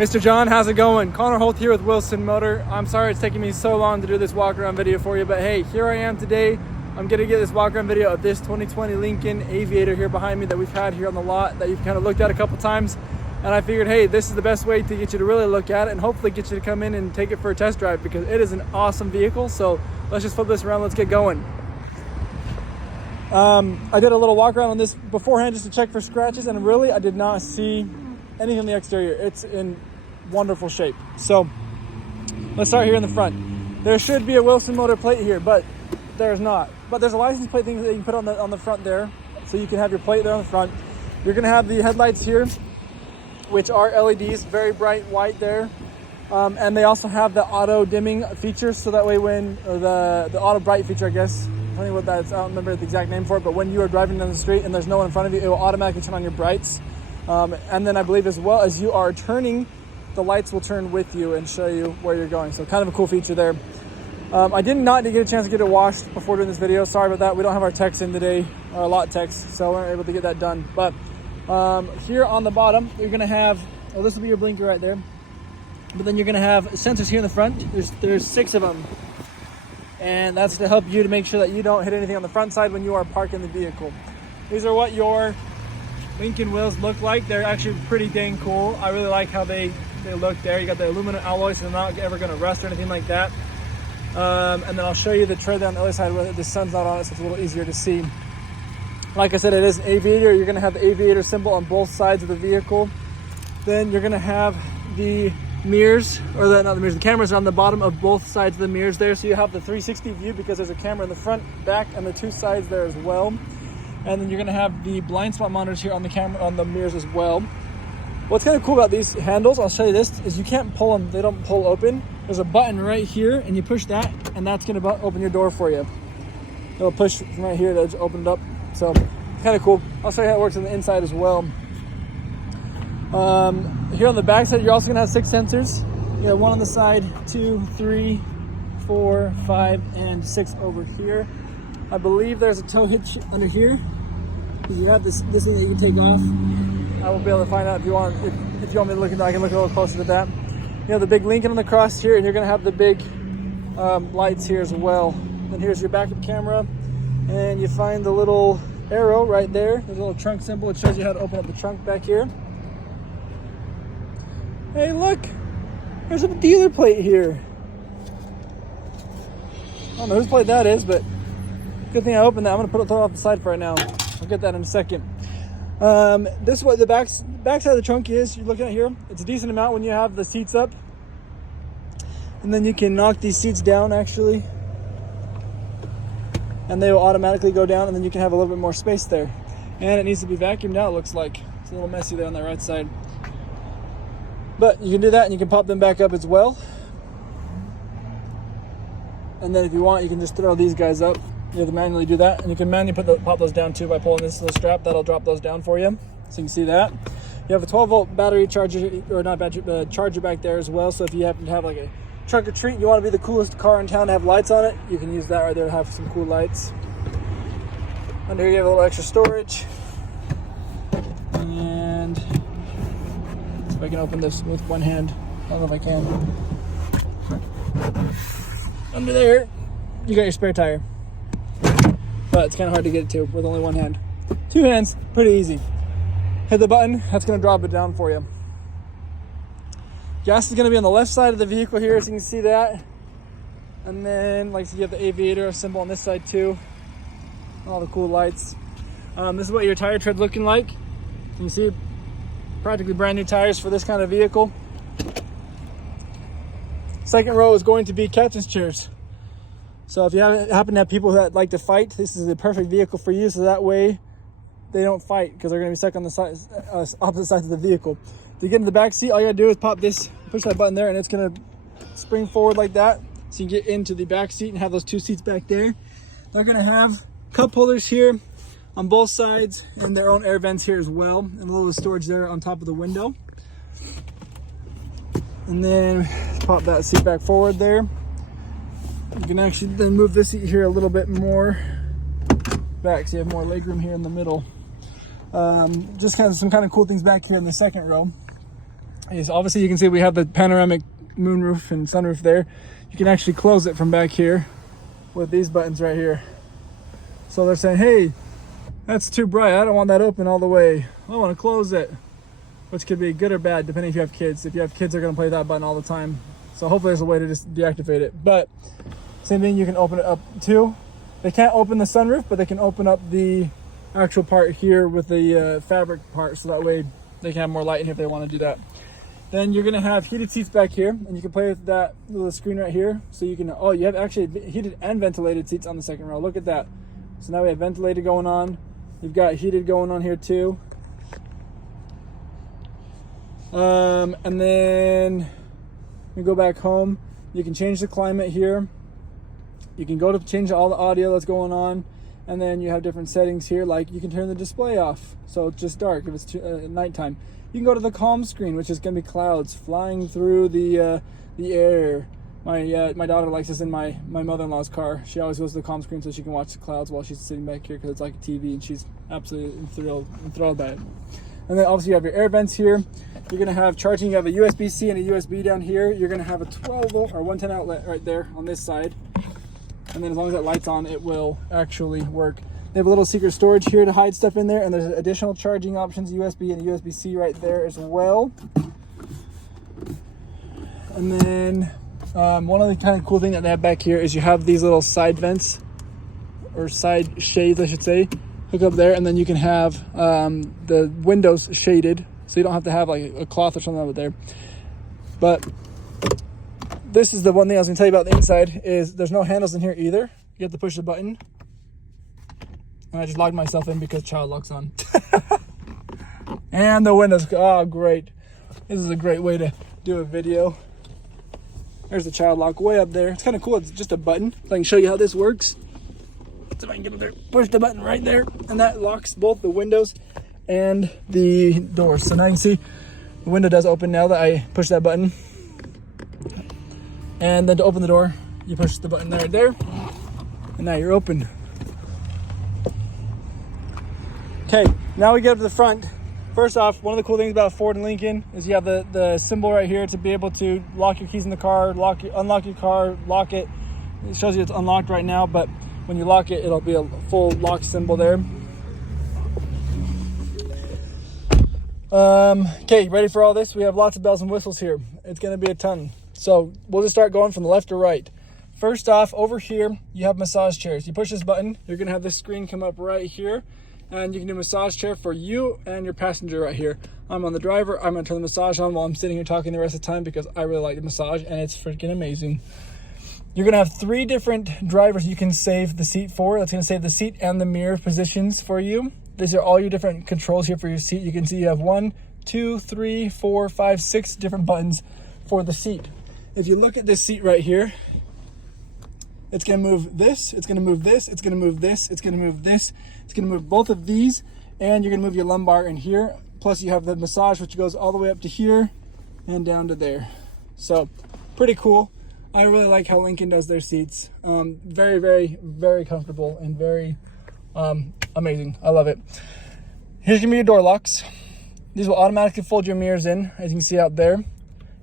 Mr. John, how's it going? Connor Holt here with Wilson Motor. I'm sorry it's taking me so long to do this walk around video for you, but hey, here I am today. I'm gonna get this walk around video of this 2020 Lincoln Aviator here behind me that we've had here on the lot that you've kind of looked at a couple times. And I figured, hey, this is the best way to get you to really look at it and hopefully get you to come in and take it for a test drive because it is an awesome vehicle. So let's just flip this around, let's get going. I did a little walk around on this beforehand just to check for scratches, and really I did not see anything on the exterior. It's in wonderful shape. So let's start here in the front. There should be a Wilson Motor plate here, but there's not. But there's a license plate thing that you can put on the front there, so you can have your plate there on the front. You're gonna have the headlights here, which are LEDs, very bright white there. And they also have the auto dimming feature, so that way when, or the auto bright feature, I guess, I don't know what that is, I don't remember the exact name for it, but when you are driving down the street and there's no one in front of you, it will automatically turn on your brights. And then I believe as well as you are turning, the lights will turn with you and show you where you're going. So kind of a cool feature there. I did not get a chance to get it washed before doing this video. Sorry about that. We don't have our techs in today, our lot techs, so we weren't able to get that done. But here on the bottom, you're gonna have, well, this will be your blinker right there. But then you're gonna have sensors here in the front. There's 6 of them. And that's to help you to make sure that you don't hit anything on the front side when you are parking the vehicle. These are what your Lincoln wheels look like. They're actually pretty dang cool. I really like how they look there. You got the aluminum alloy, so they're not ever gonna rust or anything like that. And then I'll show you the tread on the other side where the sun's not on it, so it's a little easier to see. Like I said, it is an Aviator. You're gonna have the Aviator symbol on both sides of the vehicle. Then you're gonna have the mirrors, or not the mirrors, the cameras are on the bottom of both sides of the mirrors there, so you have the 360 view because there's a camera in the front, back, and the 2 sides there as well. And then you're gonna have the blind spot monitors here on the camera, on the mirrors as well. What's kind of cool about these handles, I'll show you this, is you can't pull them, they don't pull open. There's a button right here, and you push that, and that's gonna open your door for you. It'll push from right here to open it up, so kind of cool. I'll show you how it works on the inside as well. Here on the back side, you're also gonna have 6 sensors. You have 1 on the side, 2, 3, 4, 5, and 6 over here. I believe there's a tow hitch under here. You have this thing that you can take off. I won't be able to find out if you want. If you want me to look at that, I can look a little closer to that. You have the big Lincoln on the cross here, and you're gonna have the big lights here as well. Then here's your backup camera, and you find the little arrow right there. There's a little trunk symbol. It shows you how to open up the trunk back here. Hey, look, there's a dealer plate here. I don't know whose plate that is, but good thing I opened that. I'm gonna throw it off the side for right now. I'll get that in a second. This is what the back side of the trunk is. You're looking at here. It's a decent amount when you have the seats up. And then you can knock these seats down actually. And they will automatically go down, and then you can have a little bit more space there. And it needs to be vacuumed out, it looks like. It's a little messy there on the right side. But you can do that, and you can pop them back up as well. And then if you want, you can just throw these guys up. You have to manually do that, and you can manually pop those down too by pulling this little strap. That'll drop those down for you, so you can see that. You have a 12-volt battery charger, or not battery, charger back there as well. So if you happen to have like a trunk or treat, you want to be the coolest car in town to have lights on it, you can use that right there to have some cool lights. Under here you have a little extra storage, and if I can open this with one hand, I don't know if I can. Under there, you got your spare tire. But it's kind of hard to get it to with only one hand. 2 hands, pretty easy. Hit the button, that's gonna drop it down for you. Gas is gonna be on the left side of the vehicle here, so you can see that. And then, like I said, you have the Aviator symbol on this side too. All the cool lights. This is what your tire tread's looking like. You can see practically brand new tires for this kind of vehicle. Second row is going to be captain's chairs. So if you happen to have people that like to fight, this is the perfect vehicle for you, so that way they don't fight because they're going to be stuck on the opposite sides of the vehicle. To get in the back seat, all you got to do is pop this, push that button there, and it's going to spring forward like that, so you can get into the back seat and have those 2 seats back there. They're going to have cup holders here on both sides and their own air vents here as well, and a little storage there on top of the window. And then pop that seat back forward there. You can actually then move this seat here a little bit more back, so you have more legroom here in the middle. Just kind of some kind of cool things back here in the second row. is obviously you can see we have the panoramic moonroof and sunroof there. You can actually close it from back here with these buttons right here. So they're saying, hey, that's too bright. I don't want that open all the way. I want to close it, which could be good or bad depending if you have kids. If you have kids, they're going to play that button all the time. So hopefully there's a way to just deactivate it. But same thing, you can open it up too. They can't open the sunroof, but they can open up the actual part here with the fabric part, so that way they can have more light in here if they want to do that. Then you're going to have heated seats back here, and you can play with that little screen right here. So you can, oh, you have actually heated and ventilated seats on the second row. Look at that. So now we have ventilated going on. You've got heated going on here too. And then you go back home. You can change the climate here. You can go to change all the audio that's going on. And then you have different settings here, like you can turn the display off, so it's just dark if it's nighttime. You can go to the calm screen, which is going to be clouds flying through the air. My daughter likes this in my mother-in-law's car. She always goes to the calm screen so she can watch the clouds while she's sitting back here, because it's like a TV, and she's absolutely enthralled by it. And then obviously you have your air vents here. You're going to have charging. You have a USB-C and a USB down here. You're going to have a 12 volt or 110 outlet right there on this side. And then as long as that light's on, it will actually work. They have a little secret storage here to hide stuff in there, and there's additional charging options, USB and USB-C right there as well. And then one of the kind of cool thing that they have back here is you have these little side vents, or side shades I should say, hook up there, and then you can have the windows shaded, so you don't have to have like a cloth or something over there. But this is the one thing I was going to tell you about the inside, is there's no handles in here either. You have to push the button. And I just logged myself in because child lock's on. And the windows, oh great. This is a great way to do a video. There's the child lock way up there. It's kind of cool, it's just a button. So I can show you how this works. So if I can get up there, push the button right there, and that locks both the windows and the doors. So now you can see the window does open now that I push that button. And then to open the door, you push the button right there, and now you're open. Okay, now we get up to the front. First off, one of the cool things about Ford and Lincoln is you have the symbol right here to be able to lock your keys in the car, unlock your car, lock it. It shows you it's unlocked right now, but when you lock it, it'll be a full lock symbol there. Okay, ready for all this? We have lots of bells and whistles here. It's gonna be a ton. So we'll just start going from the left to right. First off, over here, you have massage chairs. You push this button, you're gonna have this screen come up right here, and you can do a massage chair for you and your passenger right here. I'm on the driver, I'm gonna turn the massage on while I'm sitting here talking the rest of the time because I really like the massage and it's freaking amazing. You're gonna have 3 different drivers you can save the seat for. That's gonna save the seat and the mirror positions for you. These are all your different controls here for your seat. You can see you have 1, 2, 3, 4, 5, 6 different buttons for the seat. If you look at this seat right here, it's going to move this, it's going to move this, it's going to move this, it's going to move this, it's going to move both of these, and you're going to move your lumbar in here. Plus you have the massage, which goes all the way up to here and down to there. So pretty cool. I really like how Lincoln does their seats. Very, very, very comfortable and very amazing. I love it. Here's going to be your door locks. These will automatically fold your mirrors in, as you can see out there.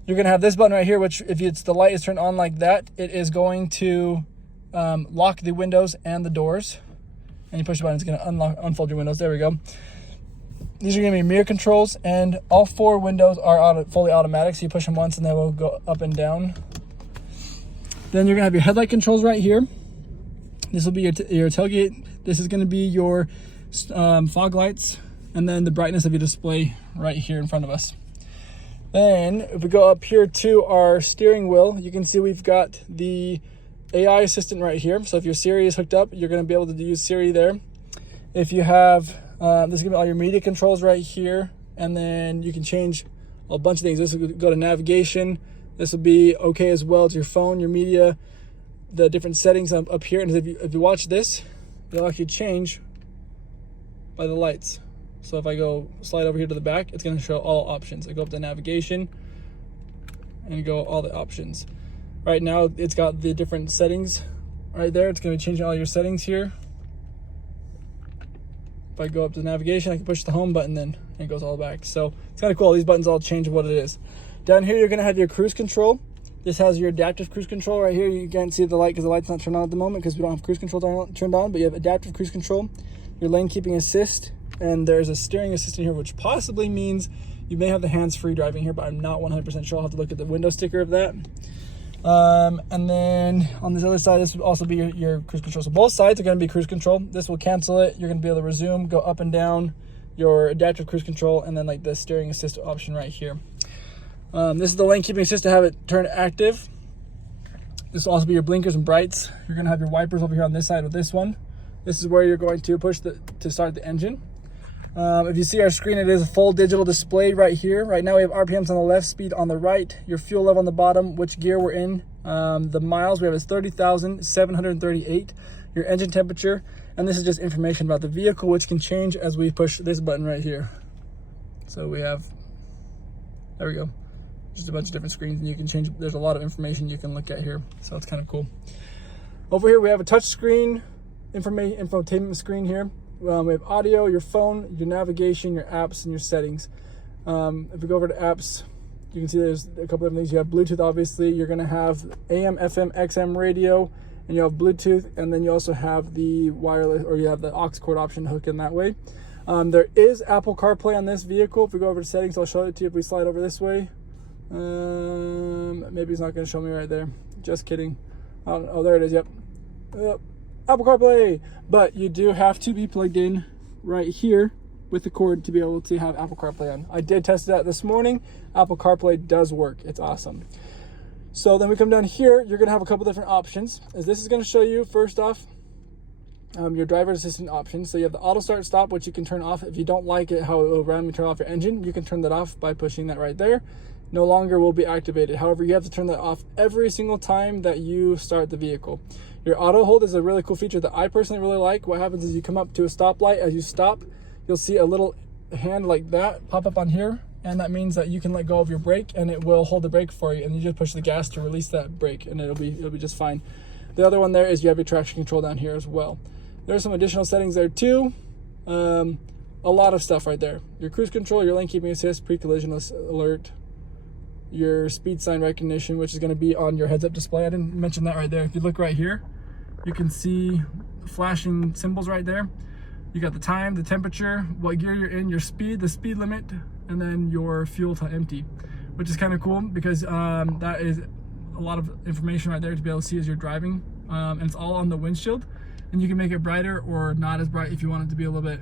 You're going to have this button right here, which if the light is turned on like that, it is going to lock the windows and the doors. And you push the button, it's going to unfold your windows. There we go. These are going to be mirror controls, and all 4 windows are fully automatic. So you push them once and they will go up and down. Then you're going to have your headlight controls right here. This will be your tailgate. This is going to be your fog lights, and then the brightness of your display right here in front of us. Then if we go up here to our steering wheel, you can see we've got the AI assistant right here. So if your Siri is hooked up, you're going to be able to use Siri there. If you have, this is going to be all your media controls right here. And then you can change a bunch of things. This will go to navigation. This will be okay as well to your phone, your media, the different settings up here. And if you watch this, it'll actually change by the lights. So if I go slide over here to the back, it's going to show all options. I go up to navigation and go all the options. Right now, it's got the different settings right there. It's going to be changing all your settings here. If I go up to navigation, I can push the home button then, and it goes all back. So it's kind of cool. These buttons all change what it is. Down here, you're going to have your cruise control. This has your adaptive cruise control right here. You can't see the light because the light's not turned on at the moment because we don't have cruise control turned on, but you have adaptive cruise control, your lane keeping assist, and there's a steering assist in here, which possibly means you may have the hands-free driving here, but I'm not 100% sure. I'll have to look at the window sticker of that. And then on this other side, this would also be your cruise control. So both sides are going to be cruise control. This will cancel it. You're going to be able to resume, go up and down your adaptive cruise control, and then like the steering assist option right here. This is the lane keeping assist to have it turn active. This will also be your blinkers and brights. You're going to have your wipers over here on this side with this one. This is where you're going to push to start the engine. If you see our screen, it is a full digital display right here. Right now we have RPMs on the left, speed on the right, your fuel level on the bottom, which gear we're in. The miles we have is 30,738. Your engine temperature, and this is just information about the vehicle, which can change as we push this button right here. So we have, there we go, just a bunch of different screens, and you can change. There's a lot of information you can look at here, so it's kind of cool. Over here we have a touch screen, infotainment screen here. We have audio, your phone, your navigation, your apps, and your settings. If we go over to apps, you can see there's a couple of things. You have Bluetooth, obviously. You're going to have AM, FM, XM radio, and you have Bluetooth, and then you also have the wireless, or you have the aux cord option hook in that way. There is Apple CarPlay on this vehicle. If we go over to settings, I'll show it to you if we slide over this way. Maybe it's not going to show me right there. Just kidding. Oh, there it is. Yep. Apple CarPlay, but you do have to be plugged in right here with the cord to be able to have Apple CarPlay on. I did test it out this morning. Apple CarPlay does work. It's awesome. So then we come down here, you're gonna have a couple different options. As this is gonna show you, first off, your driver assistant options. So you have the auto start stop, which you can turn off. If you don't like it, how it will randomly turn off your engine, you can turn that off by pushing that right there. No longer will be activated. However, you have to turn that off every single time that you start the vehicle. Your auto hold is a really cool feature that I personally really like. What happens is you come up to a stoplight. As you stop, you'll see a little hand like that pop up on here, and that means that you can let go of your brake and it will hold the brake for you, and you just push the gas to release that brake, and it'll be just fine. The other one there is you have your traction control down here as well. There's some additional settings there too. A lot of stuff right there. Your cruise control, your lane keeping assist, pre-collision alert, your speed sign recognition, which is going to be on your heads-up display. I didn't mention that right there. If you look right here, you can see flashing symbols right there. You got the time, the temperature, what gear you're in, your speed, the speed limit, and then your fuel to empty, which is kind of cool because that is a lot of information right there to be able to see as you're driving. And it's all on the windshield, and you can make it brighter or not as bright if you want it to be a little bit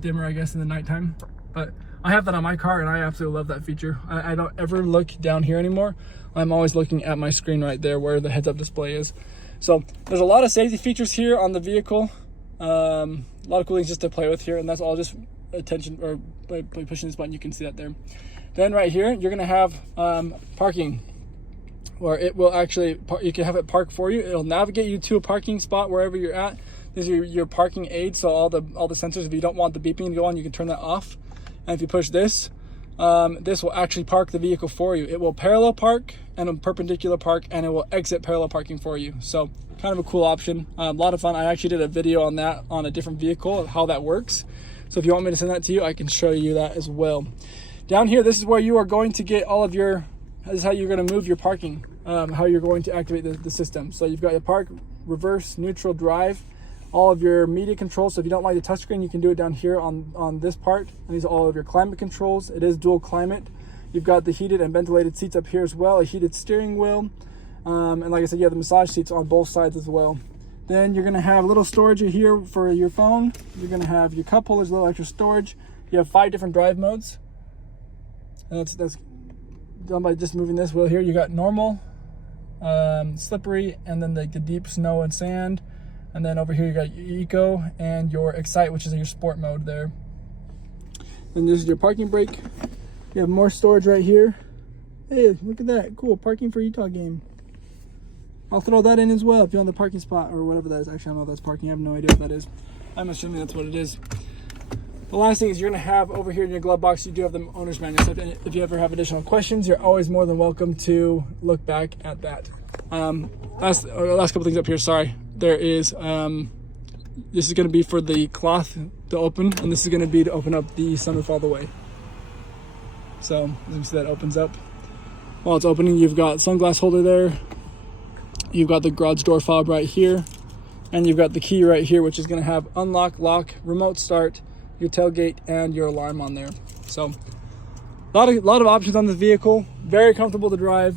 dimmer, I guess, in the nighttime. But I have that on my car, and I absolutely love that feature. I don't ever look down here anymore. I'm always looking at my screen right there where the heads-up display is. So there's a lot of safety features here on the vehicle. A lot of cool things just to play with here, and that's all just attention, or by pushing this button you can see that there. Then right here you're gonna have parking, where it will actually, you can have it park for you. It'll navigate you to a parking spot wherever you're at. These are your parking aids, so all the sensors. If you don't want the beeping to go on, you can turn that off. And if you push this, this will actually park the vehicle for you. It will parallel park and a perpendicular park, and it will exit parallel parking for you. So kind of a cool option. A lot of fun. I actually did a video on that on a different vehicle, how that works. So if you want me to send that to you, I can show you that as well. Down here, this is where you are going to get all of your, this is how you're going to move your parking, how you're going to activate the system. So you've got your park, reverse, neutral, drive, all of your media controls. So if you don't like the touchscreen, you can do it down here on this part. And these are all of your climate controls. It is dual climate. You've got the heated and ventilated seats up here as well, a heated steering wheel. And like I said, you have the massage seats on both sides as well. Then you're gonna have a little storage here for your phone. You're gonna have your cup holders, a little extra storage. You have 5 different drive modes. And that's done by just moving this wheel here. You got normal, slippery, and then the deep snow and sand. And then over here you got your eco and your excite, which is your sport mode there. And this is your parking brake. You have more storage right here. Hey, look at that, cool, parking for Utah game. I'll throw that in as well if you want the parking spot or whatever that is. Actually, I don't know if that's parking. I have no idea what that is. I'm assuming that's what it is. The last thing is you're going to have over here in your glove box, you do have the owner's manual. So if you ever have additional questions, you're always more than welcome to look back at that. Last couple things up here, sorry. There is This is going to be for the cloth to open, and this is going to be to open up the sunroof all the way. So as you can see, that opens up. While it's opening, you've got sunglass holder there. You've got the garage door fob right here, and you've got the key right here, which is going to have unlock, lock, remote start, your tailgate, and your alarm on there. So a lot of options on this vehicle. Very comfortable to drive.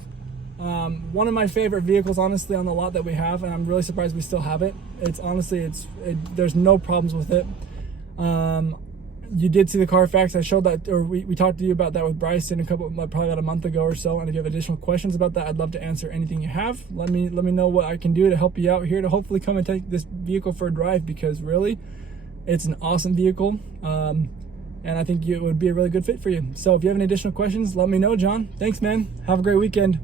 One of my favorite vehicles, honestly, on the lot that we have, and I'm really surprised we still have it. It's honestly, there's no problems with it. You did see the CarFax. I showed that, or we talked to you about that with Bryson probably about a month ago or so. And if you have additional questions about that, I'd love to answer anything you have. Let me know what I can do to help you out here to hopefully come and take this vehicle for a drive, because really, it's an awesome vehicle. And I think it would be a really good fit for you. So if you have any additional questions, let me know, John. Thanks, man. Have a great weekend.